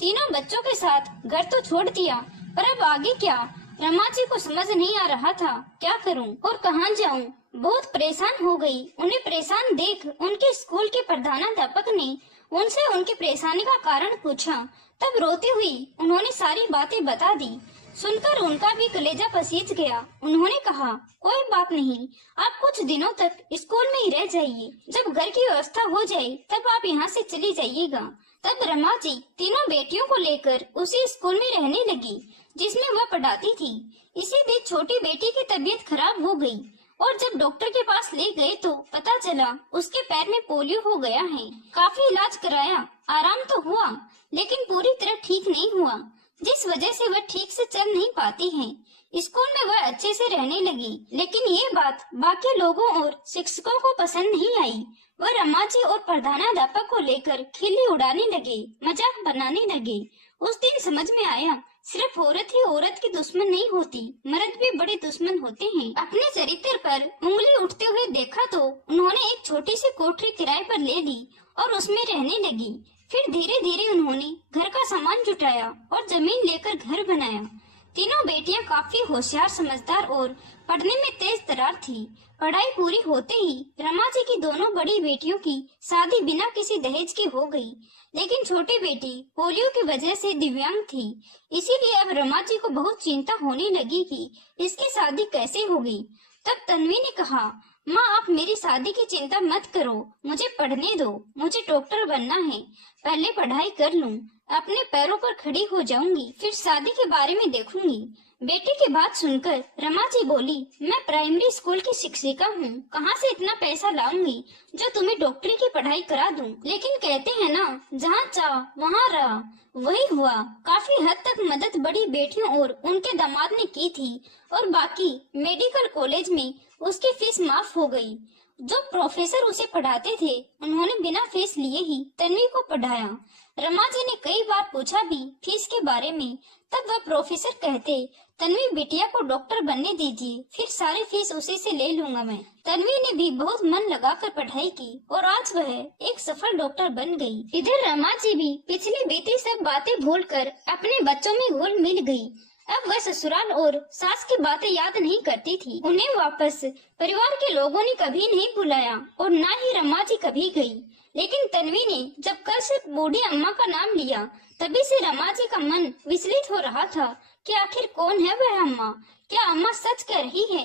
तीनों बच्चों के साथ घर तो छोड़ दिया, पर अब आगे क्या, रमा जी को समझ नहीं आ रहा था, क्या करूं और कहां जाऊं। बहुत परेशान हो गई। उन्हें परेशान देख उनके स्कूल के प्रधानाध्यापक ने उनसे उनकी परेशानी का कारण पूछा। तब रोती हुई उन्होंने सारी बातें बता दी। सुनकर उनका भी कलेजा पसीज गया। उन्होंने कहा, कोई बात नहीं, आप कुछ दिनों तक स्कूल में ही रह जाइए, जब घर की व्यवस्था हो जाए तब आप यहाँ से चली जाइएगा। तब रमा जी तीनों बेटियों को लेकर उसी स्कूल में रहने लगी जिसमें वह पढ़ाती थी। इसी बीच छोटी बेटी की तबीयत खराब हो गई और जब डॉक्टर के पास ले गए तो पता चला उसके पैर में पोलियो हो गया है। काफी इलाज कराया, आराम तो हुआ, लेकिन पूरी तरह ठीक नहीं हुआ, जिस वजह से वह ठीक से चल नहीं पाती है। स्कूल में वह अच्छे से रहने लगी, लेकिन ये बात बाकी लोगों और शिक्षकों को पसंद नहीं आई। वह रमा जी और प्रधानाध्यापक को लेकर खिल्ली उड़ाने लगे, मजाक बनाने लगे। उस दिन समझ में आया, सिर्फ औरत ही औरत की दुश्मन नहीं होती, मर्द भी बड़े दुश्मन होते हैं। अपने चरित्र पर उंगली उठते हुए देखा तो उन्होंने एक छोटी सी कोठरी किराए पर ले ली और उसमें रहने लगी। फिर धीरे धीरे उन्होंने घर का सामान जुटाया और जमीन लेकर घर बनाया। तीनों बेटियां काफी होशियार, समझदार और पढ़ने में तेज तर्रार थी। पढ़ाई पूरी होते ही रमा जी की दोनों बड़ी बेटियों की शादी बिना किसी दहेज के हो गई, लेकिन छोटी बेटी पोलियो की वजह से दिव्यांग थी। इसीलिए अब रमा जी को बहुत चिंता होने लगी कि इसकी शादी कैसे होगी। तब तन्वी ने कहा, माँ आप मेरी शादी की चिंता मत करो, मुझे पढ़ने दो, मुझे डॉक्टर बनना है। पहले पढ़ाई कर लूं, अपने पैरों पर खड़ी हो जाऊंगी, फिर शादी के बारे में देखूंगी। बेटी की बात सुनकर रमा जी बोली, मैं प्राइमरी स्कूल की शिक्षिका हूँ, कहाँ से इतना पैसा लाऊंगी जो तुम्हें डॉक्टरी की पढ़ाई करा दूं। लेकिन कहते हैं ना, जहाँ चाह वहाँ रहा। वही हुआ। काफी हद तक मदद बड़ी बेटियों और उनके दामाद ने की थी और बाकी मेडिकल कॉलेज में उसकी फीस माफ हो गई। जो प्रोफेसर उसे पढ़ाते थे उन्होंने बिना फीस लिए ही तन्वी को पढ़ाया। रमा जी ने कई बार पूछा भी फीस के बारे में, तब वह प्रोफेसर कहते, तन्वी बिटिया को डॉक्टर बनने दीजिए, फिर सारी फीस उसी से ले लूंगा मैं। तन्वी ने भी बहुत मन लगाकर पढ़ाई की और आज वह एक सफल डॉक्टर बन गई। इधर रमा जी भी पिछली बीती सब बातें भूलकर अपने बच्चों में घुल मिल गई। अब वह ससुराल और सास की बातें याद नहीं करती थी। उन्हें वापस परिवार के लोगों ने कभी नहीं बुलाया और न ही रमा जी कभी गई। लेकिन तन्वी ने जब कल से बूढ़ी अम्मा का नाम लिया, तभी से रमा जी का मन विचलित हो रहा था कि आखिर कौन है वह अम्मा। क्या अम्मा सच कह रही है?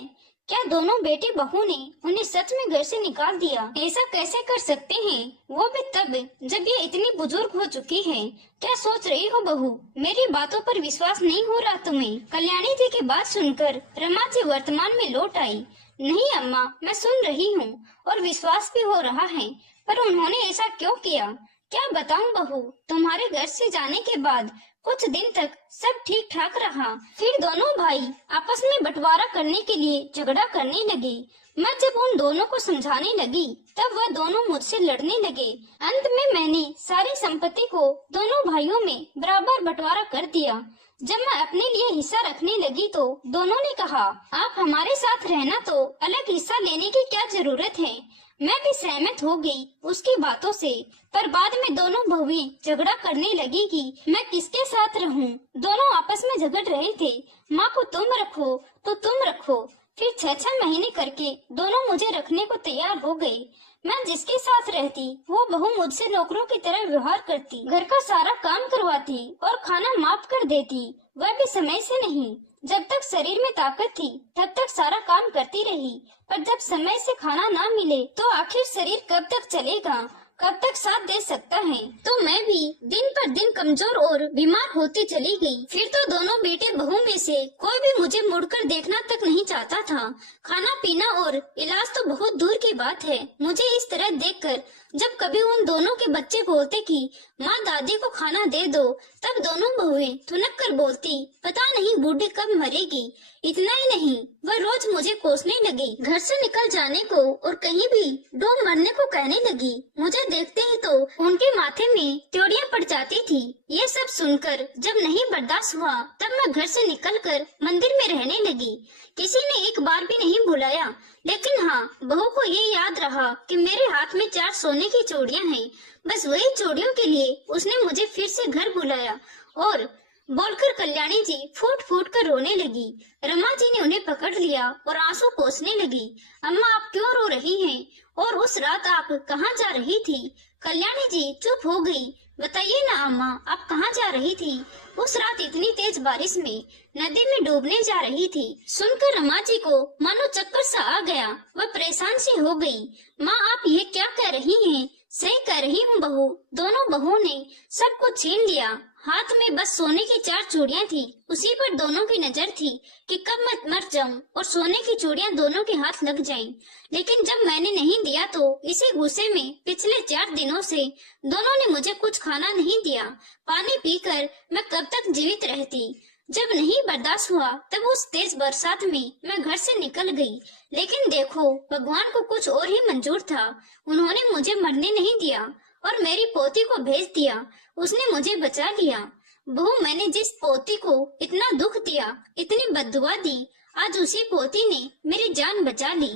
क्या दोनों बेटी बहू ने उन्हें सच में घर से निकाल दिया? ऐसा कैसे कर सकते हैं, वो भी तब जब ये इतनी बुजुर्ग हो चुकी है। क्या सोच रही हो बहू? मेरी बातों पर विश्वास नहीं हो रहा तुम्हें? कल्याणी जी की बात सुनकर रमा जी वर्तमान में लौट आई। नहीं अम्मा, मैं सुन रही हूँ और विश्वास भी हो रहा है, पर उन्होंने ऐसा क्यों किया? क्या बताऊं बहू, तुम्हारे घर से जाने के बाद कुछ दिन तक सब ठीक ठाक रहा, फिर दोनों भाई आपस में बंटवारा करने के लिए झगड़ा करने लगे। मैं जब उन दोनों को समझाने लगी तब वह दोनों मुझसे लड़ने लगे। अंत में मैंने सारी संपत्ति को दोनों भाइयों में बराबर बंटवारा कर दिया। जब मैं अपने लिए हिस्सा रखने लगी तो दोनों ने कहा, आप हमारे साथ रहना तो अलग हिस्सा लेने की क्या जरूरत है। मैं भी सहमत हो गई उसकी बातों से, पर बाद में दोनों बहुएं झगड़ा करने लगी कि मैं किसके साथ रहूं। दोनों आपस में झगड़ रहे थे, माँ को तुम रखो तो तुम रखो। फिर 6-6 महीने करके दोनों मुझे रखने को तैयार हो गए। मैं जिसके साथ रहती वो बहू मुझसे नौकरों की तरह व्यवहार करती, घर का सारा काम करवाती और खाना माफ कर देती, वह भी समय से नहीं। जब तक शरीर में ताकत थी तब तक सारा काम करती रही, पर जब समय से खाना ना मिले तो आखिर शरीर कब तक चलेगा, कब तक साथ दे सकता है। तो मैं भी दिन पर दिन कमजोर और बीमार होती चली गई। फिर तो दोनों बेटे बहू में से कोई भी मुझे मुड़कर देखना तक नहीं चाहता था। खाना पीना और इलाज तो बहुत दूर की बात है। मुझे इस तरह देखकर जब कभी उन दोनों के बच्चे बोलते कि माँ दादी को खाना दे दो, तब दोनों बहुएं ठुनक कर बोलती, पता नहीं बूढ़ी कब मरेगी। इतना ही नहीं, वह रोज मुझे कोसने लगी, घर से निकल जाने को और कहीं भी डूब मरने को कहने लगी। मुझे देखते ही तो उनके माथे में त्योड़ियां पड़ जाती थी। ये सब सुनकर जब नहीं बर्दाश्त हुआ तब मैं घर से निकलकर मंदिर में रहने लगी। किसी ने एक बार भी नहीं बुलाया, लेकिन हाँ, बहू को ये याद रहा कि मेरे हाथ में 4 सोने की चूड़ियां हैं। बस वही चूड़ियों के लिए उसने मुझे फिर से घर बुलाया और बोलकर कल्याणी जी फूट फूट कर रोने लगी। रमा जी ने उन्हें पकड़ लिया और आंसू पोंछने लगी। अम्मा आप क्यों रो रही हैं? और उस रात आप कहाँ जा रही थी? कल्याणी जी चुप हो गई। बताइए ना अम्मा, आप कहाँ जा रही थी? उस रात इतनी तेज बारिश में नदी में डूबने जा रही थी। सुनकर रमा जी को मानो चक्कर सा आ गया। वह परेशान सी हो गई। माँ आप ये क्या कह रही हैं? सही कह रही हूँ बहू। दोनों बहुओं ने सब कुछ छीन लिया। हाथ में बस सोने की 4 चूड़ियां थी। उसी पर दोनों की नजर थी कि कब मैं मर जाऊं और सोने की चूड़ियां दोनों के हाथ लग जाएं। लेकिन जब मैंने नहीं दिया तो इसी गुस्से में पिछले 4 दिनों से दोनों ने मुझे कुछ खाना नहीं दिया। पानी पीकर मैं कब तक जीवित रहती। जब नहीं बर्दाश्त हुआ तब उस तेज बरसात में मैं घर से निकल गई। लेकिन देखो, भगवान को कुछ और ही मंजूर था। उन्होंने मुझे मरने नहीं दिया और मेरी पोती को भेज दिया। उसने मुझे बचा लिया। बहू, मैंने जिस पोती को इतना दुख दिया, इतनी बद्दुआ दी, आज उसी पोती ने मेरी जान बचा ली।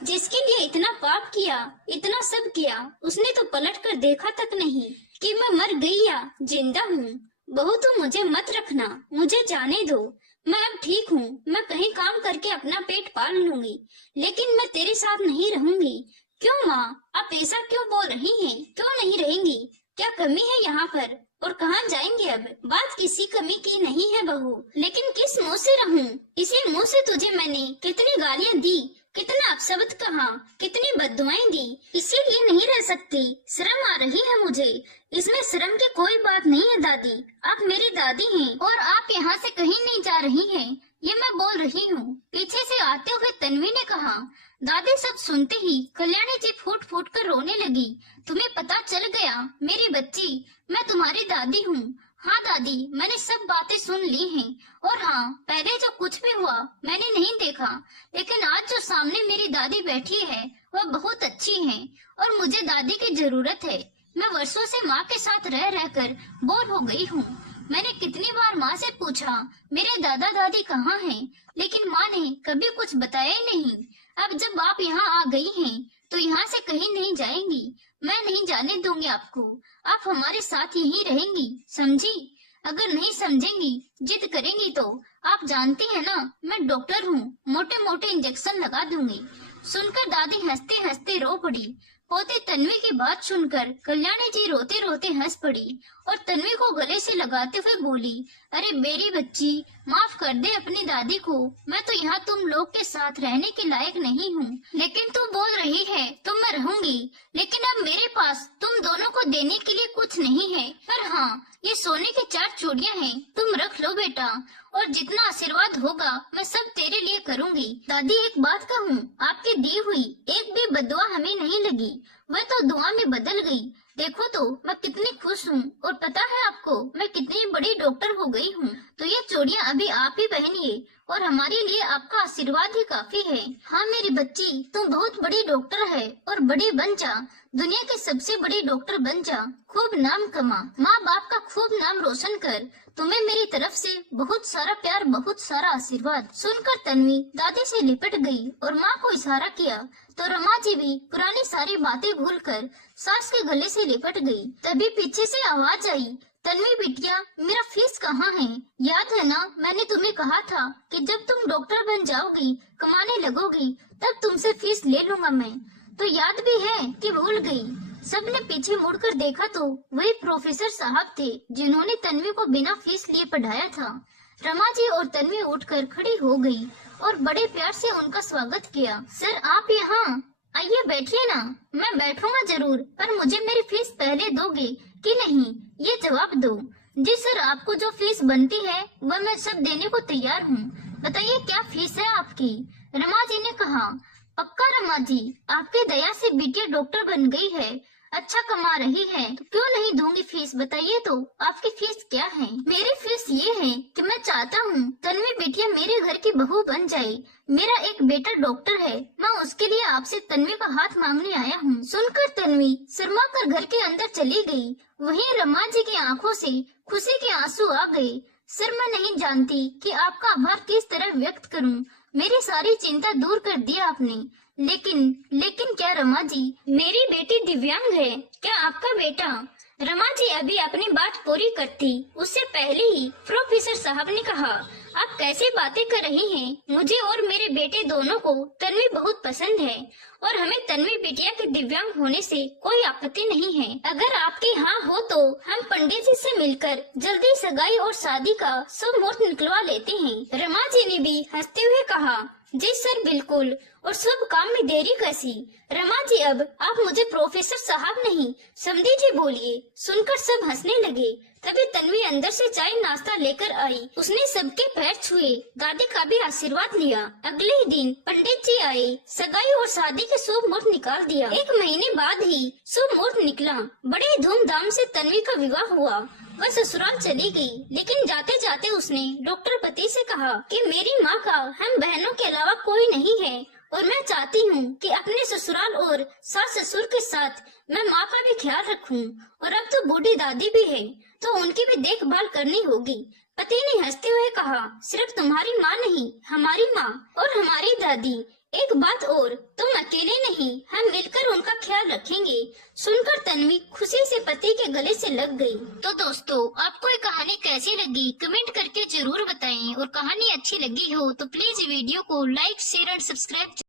जिसके लिए इतना पाप किया, इतना सब किया, उसने तो पलट कर देखा तक नहीं कि मैं मर गई या जिंदा हूँ। बहू, तुम मुझे मत रखना, मुझे जाने दो। मैं अब ठीक हूँ। मैं कहीं काम करके अपना पेट पाल लूंगी, लेकिन मैं तेरे साथ नहीं रहूंगी। क्यों माँ, आप ऐसा क्यों बोल रही हैं? क्यों नहीं रहेंगी? क्या कमी है यहाँ पर? और कहाँ जाएंगे अब? बात किसी कमी की नहीं है बहू, लेकिन किस मुंह से रहूं? इसी मुंह से तुझे मैंने कितनी गालियाँ दी, कितना अपशब्द कहा, कितनी बद्दुआएं दी। इसीलिए नहीं रह सकती। शर्म आ रही है मुझे। इसमें शर्म की कोई बात नहीं है दादी। आप मेरी दादी हैं और आप यहाँ से कहीं नहीं जा रही हैं। ये मैं बोल रही हूँ। पीछे से आते हुए तन्वी ने कहा। दादी सब सुनते ही कल्याणी जी फूट फूट कर रोने लगी। तुम्हें पता चल गया मेरी बच्ची, मैं तुम्हारी दादी हूँ। हाँ दादी, मैंने सब बातें सुन ली हैं। और हाँ, पहले जो कुछ भी हुआ मैंने नहीं देखा, लेकिन आज जो सामने मेरी दादी बैठी है वह बहुत अच्छी है और मुझे दादी की जरूरत है। मैं वर्षों से माँ के साथ रह रहकर बोर हो गई हूँ। मैंने कितनी बार माँ से पूछा मेरे दादा दादी कहाँ हैं, लेकिन माँ ने कभी कुछ बताया ही नहीं। अब जब आप यहाँ आ गई हैं, तो यहाँ से कहीं नहीं जाएंगी। मैं नहीं जाने दूंगी आपको। आप हमारे साथ यहीं रहेंगी, समझी? अगर नहीं समझेंगी, जिद करेंगी तो आप जानती हैं ना, मैं डॉक्टर हूँ, मोटे मोटे इंजेक्शन लगा दूंगी। सुनकर दादी हंसते हंसते रो पड़ी। पोती तन्वी की बात सुनकर कल्याणी जी रोते रोते हंस पड़ी और तन्वी को गले से लगाते हुए बोली, अरे मेरी बच्ची, माफ कर दे अपनी दादी को। मैं तो यहाँ तुम लोग के साथ रहने के लायक नहीं हूँ, लेकिन तू बोल रही है तो मैं रहूंगी। लेकिन अब मेरे पास तुम दोनों को देने के लिए कुछ नहीं है। पर हाँ, ये सोने की 4 चूड़ियाँ हैं, तुम रख लो बेटा, और जितना आशीर्वाद होगा मैं सब तेरे लिए करूंगी। दादी, एक बात कहूँ, आपकी दी हुई एक भी बद्दुआ हमें नहीं लगी, वह तो दुआ में बदल गई। देखो तो मैं कितनी खुश हूँ, और पता है आपको मैं कितनी बड़ी डॉक्टर हो गई हूँ। तो ये चूड़ियाँ अभी आप ही पहनिए, और हमारे लिए आपका आशीर्वाद ही काफी है। हाँ मेरी बच्ची, तुम बहुत बड़ी डॉक्टर है और बड़ी बन जा, दुनिया के सबसे बड़ी डॉक्टर बन जा, खूब नाम कमा, माँ बाप का खूब नाम रोशन कर। तुम्हें मेरी तरफ से बहुत सारा प्यार, बहुत सारा आशीर्वाद। सुनकर तन्वी दादी से लिपट गई और माँ को इशारा किया तो रमा जी भी पुरानी सारी बातें भूलकर सास के गले से लिपट गई। तभी पीछे से आवाज आई, तन्वी बिटिया, मेरा फीस कहाँ है? याद है ना, मैंने तुम्हें कहा था कि जब तुम डॉक्टर बन जाओगी, कमाने लगोगी, तब तुमसे फीस ले लूंगा मैं। तो याद भी है कि भूल गई? सबने पीछे मुड़कर देखा तो वही प्रोफेसर साहब थे जिन्होंने तन्वी को बिना फीस लिए पढ़ाया था। रमा जी और तन्वी उठकर खड़ी हो गई और बड़े प्यार से उनका स्वागत किया। सर, आप यहाँ आइए, बैठिए ना। मैं बैठूंगा जरूर, पर मुझे मेरी फीस पहले दोगे कि नहीं, ये जवाब दो। जी सर, आपको जो फीस बनती है वह मैं सब देने को तैयार हूँ। बताइए क्या फीस है आपकी? रमा जी ने कहा। पक्का रमा जी, आपके दया से बिटिया डॉक्टर बन गई है, अच्छा कमा रही है, तो क्यों नहीं दूंगी फीस। बताइए तो आपकी फीस क्या है? मेरी फीस ये है कि मैं चाहता हूँ तन्वी बिटिया मेरे घर की बहू बन जाए। मेरा एक बेटा डॉक्टर है, मैं उसके लिए आपसे तन्वी का हाथ मांगने आया हूँ। सुनकर तन्वी शर्मा कर घर के अंदर चली गई। वहीं रमा जी की आंखों से खुशी के आंसू आ गए। सर, मैं नहीं जानती कि आपका आभार किस तरह व्यक्त करूं। मेरी सारी चिंता दूर कर दिया आपने। लेकिन क्या रमा जी, मेरी बेटी दिव्यांग है? क्या आपका बेटा? रमा जी अभी अपनी बात पूरी करती उससे पहले ही प्रोफेसर साहब ने कहा, आप कैसे बातें कर रही हैं? मुझे और मेरे बेटे दोनों को तन्वी बहुत पसंद है और हमें तन्वी बिटिया के दिव्यांग होने से कोई आपत्ति नहीं है। अगर आपकी हाँ हो तो हम पंडित जी से मिलकर जल्दी सगाई और शादी का शुभ मुहूर्त निकलवा लेते हैं। रमा जी ने भी हंसते हुए कहा, जी सर, बिल्कुल, और शुभ काम में देरी कैसी? रमा जी, अब आप मुझे प्रोफेसर साहब नहीं समधी जी बोलिए। सुनकर सब हंसने लगे। तभी तन्वी अंदर से चाय नाश्ता लेकर आई। उसने सबके पैर छुए, दादी का भी आशीर्वाद लिया। अगले ही दिन पंडित जी आए, सगाई और शादी के शुभ मुहूर्त निकाल दिया। 1 महीने बाद ही शुभ मुहूर्त निकला। बड़े धूमधाम से तन्वी का विवाह हुआ वह ससुराल चली गई, लेकिन जाते जाते उसने डॉक्टर पति से कहा कि मेरी माँ का हम बहनों के अलावा कोई नहीं है और मैं चाहती हूँ कि अपने ससुराल और सास ससुर के साथ मैं माँ का भी ख्याल रखूं। और अब तो बूढ़ी दादी भी है तो उनकी भी देखभाल करनी होगी। पति ने हंसते हुए कहा, सिर्फ तुम्हारी माँ नहीं, हमारी माँ और हमारी दादी। एक बात और, तुम अकेले नहीं, हम मिलकर उनका ख्याल रखेंगे। सुनकर तन्वी खुशी से पति के गले से लग गई। तो दोस्तों, आपको ये कहानी कैसी लगी कमेंट करके जरूर बताएं, और कहानी अच्छी लगी हो तो प्लीज वीडियो को लाइक शेयर एंड सब्सक्राइब